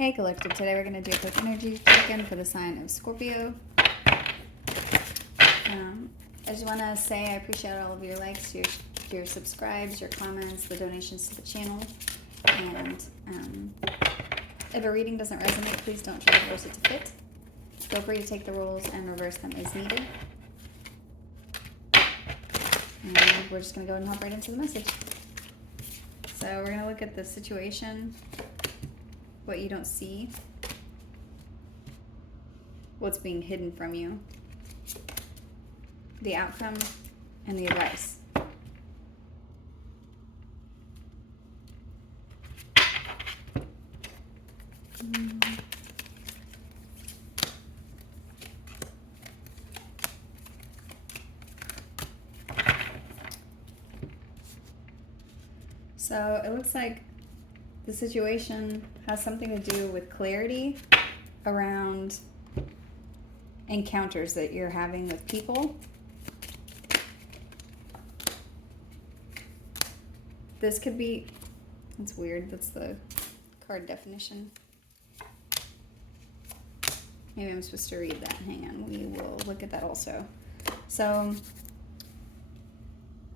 Hey Collective, today we're going to do a quick energy check-in for the sign of Scorpio. I just want to say I appreciate all of your likes, your subscribes, your comments, the donations to the channel. And if a reading doesn't resonate, please don't try to force it to fit. Feel free to take the rules and reverse them as needed. And we're just going to go ahead and hop right into the message. So we're going to look at the situation, what you don't see, what's being hidden from you, the outcome, and the advice. So it looks like the situation has something to do with clarity around encounters that you're having with people. This could be, that's weird, that's the card definition. Maybe I'm supposed to read that. Hang on, we will look at that also. So,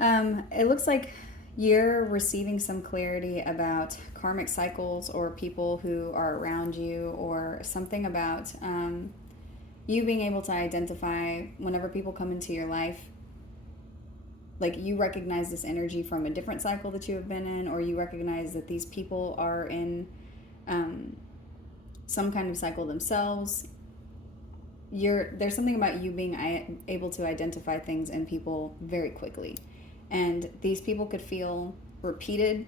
it looks like you're receiving some clarity about karmic cycles or people who are around you, or something about you being able to identify whenever people come into your life, like you recognize this energy from a different cycle that you have been in, or you recognize that these people are in some kind of cycle themselves. There's something about you being able to identify things in people very quickly. And these people could feel repeated.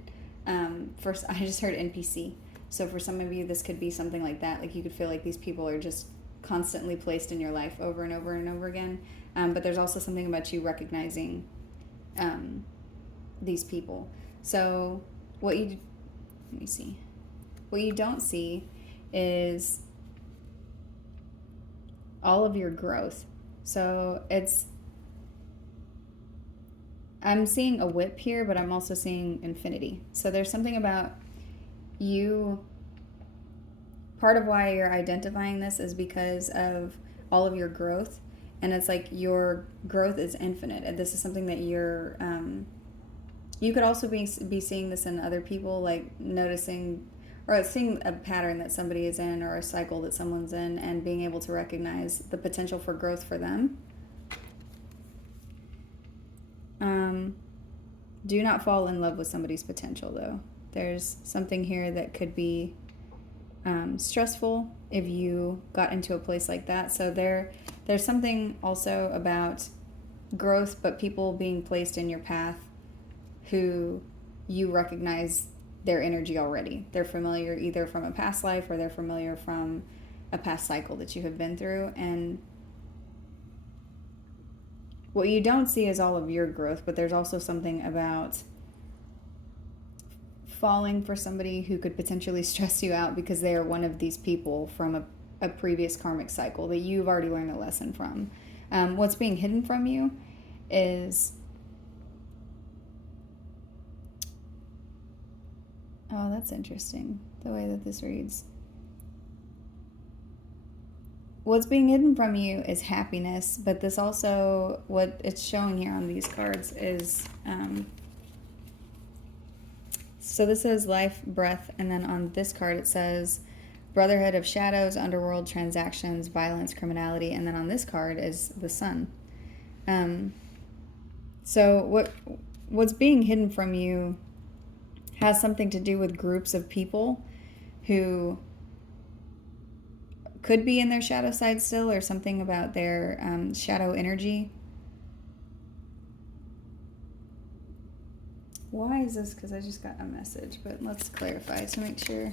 First, I just heard NPC. So for some of you, this could be something like that. Like you could feel like these people are just constantly placed in your life over and over and over again. But there's also something about you recognizing these people. So what you don't see is all of your growth. So I'm seeing a whip here, but I'm also seeing infinity. So there's something about you. Part of why you're identifying this is because of all of your growth. And it's like your growth is infinite. And this is something that you're, you could also be seeing this in other people, like noticing or seeing a pattern that somebody is in, or a cycle that someone's in, and being able to recognize the potential for growth for them. Do not fall in love with somebody's potential, though. There's something here that could be stressful if you got into a place like that. So there's something also about growth, but people being placed in your path who you recognize their energy already. They're familiar either from a past life, or they're familiar from a past cycle that you have been through. And what you don't see is all of your growth, but there's also something about falling for somebody who could potentially stress you out because they are one of these people from a previous karmic cycle that you've already learned a lesson from. What's being hidden from you is... Oh, that's interesting, the way that this reads. What's being hidden from you is happiness, but this also, what it's showing here on these cards is, so this says life, breath, and then on this card it says brotherhood of shadows, underworld, transactions, violence, criminality, and then on this card is the sun. So what's being hidden from you has something to do with groups of people who could be in their shadow side still, or something about their shadow energy. Why is this? Because I just got a message, but let's clarify to make sure.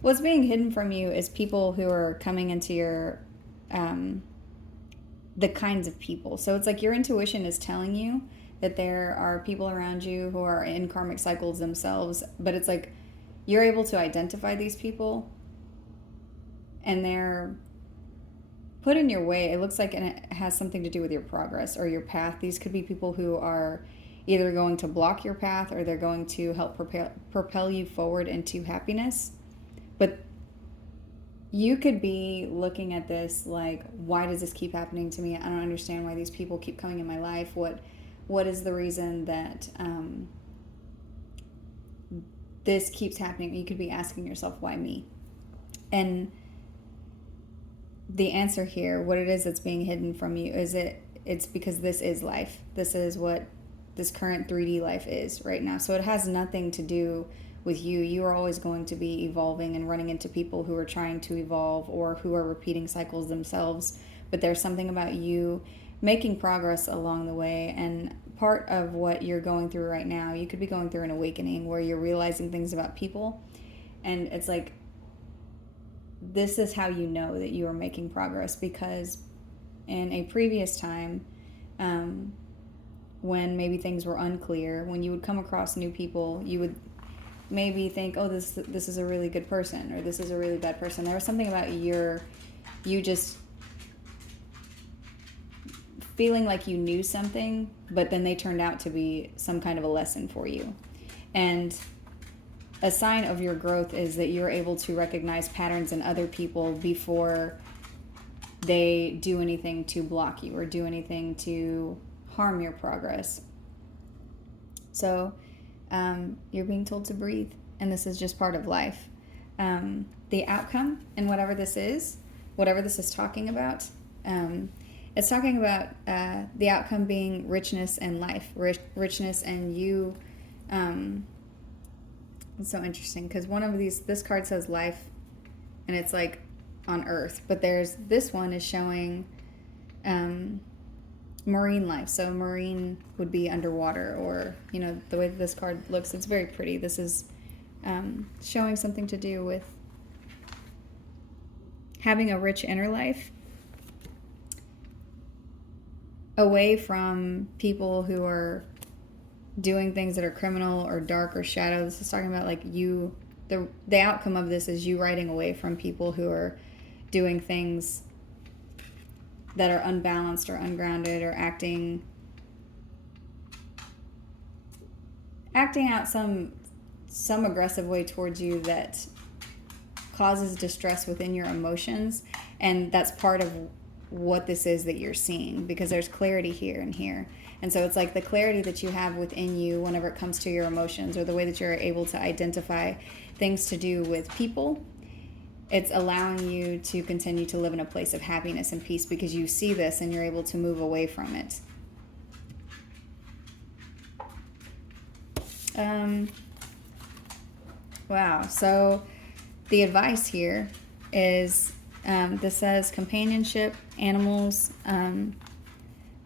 What's being hidden from you is people who are coming into your, the kinds of people. So it's like your intuition is telling you that there are people around you who are in karmic cycles themselves, but it's like you're able to identify these people and they're put in your way. It looks like, and it has something to do with your progress or your path. These could be people who are either going to block your path or they're going to help propel you forward into happiness. But you could be looking at this like, why does this keep happening to me? I don't understand why these people keep coming in my life. What is the reason that this keeps happening? You could be asking yourself, why me? And the answer here, what it is that's being hidden from you, is it's because this is life. This is what this current 3D life is right now. So it has nothing to do with you. You are always going to be evolving and running into people who are trying to evolve or who are repeating cycles themselves. But there's something about you making progress along the way. And part of what you're going through right now, you could be going through an awakening where you're realizing things about people. And it's like, this is how you know that you are making progress, because in a previous time, when maybe things were unclear, when you would come across new people, you would maybe think, oh, this is a really good person, or this is a really bad person. There was something about you just feeling like you knew something, but then they turned out to be some kind of a lesson for you. And a sign of your growth is that you're able to recognize patterns in other people before they do anything to block you or do anything to harm your progress. So you're being told to breathe, and this is just part of life. The outcome in whatever this is talking about, it's talking about the outcome being richness and life, richness and you. It's so interesting because one of this card says life, and it's like on Earth, but this one is showing marine life. So marine would be underwater, or the way that this card looks, it's very pretty. This is showing something to do with having a rich inner life, away from people who are doing things that are criminal or dark or shadow. This is talking about like the outcome of this is you riding away from people who are doing things that are unbalanced or ungrounded, or acting out some aggressive way towards you that causes distress within your emotions. And that's part of what this is that you're seeing, because there's clarity here and here. And so it's like the clarity that you have within you whenever it comes to your emotions, or the way that you're able to identify things to do with people. It's allowing you to continue to live in a place of happiness and peace because you see this and you're able to move away from it. Wow. So the advice here is, this says companionship, animals.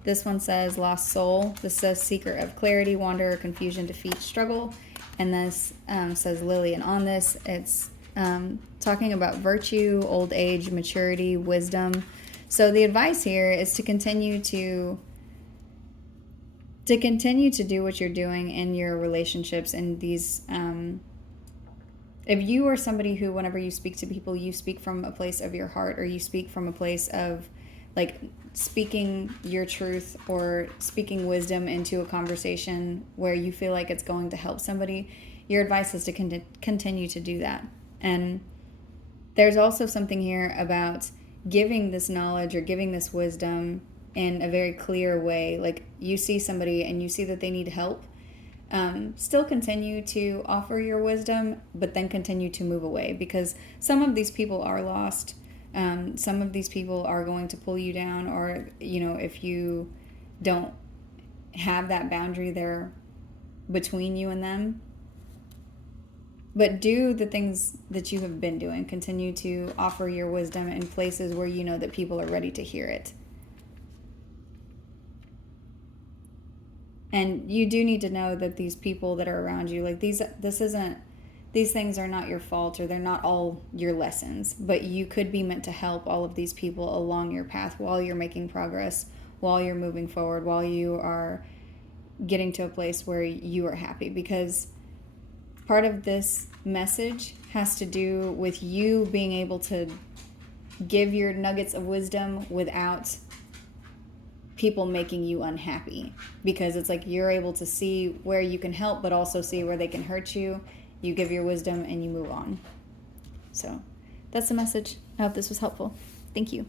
This one says lost soul. This says secret of clarity, wanderer, confusion, defeat, struggle. And this says lily. And on this, it's talking about virtue, old age, maturity, wisdom. So the advice here is to continue to do what you're doing in your relationships. And these, if you are somebody who, whenever you speak to people, you speak from a place of your heart, or you speak from a place of like speaking your truth or speaking wisdom into a conversation where you feel like it's going to help somebody, your advice is to continue to do that. And there's also something here about giving this knowledge or giving this wisdom in a very clear way. Like you see somebody and you see that they need help, still continue to offer your wisdom, but then continue to move away, because some of these people are lost. Some of these people are going to pull you down, or, if you don't have that boundary there between you and them. But do the things that you have been doing. Continue to offer your wisdom in places where you know that people are ready to hear it. And you do need to know that these people that are around you, like these things are not your fault, or they're not all your lessons, but you could be meant to help all of these people along your path while you're making progress, while you're moving forward, while you are getting to a place where you are happy. Because part of this message has to do with you being able to give your nuggets of wisdom without people making you unhappy, because it's like you're able to see where you can help but also see where they can hurt you. You give your wisdom and you move on. So that's the message. I hope this was helpful. Thank you.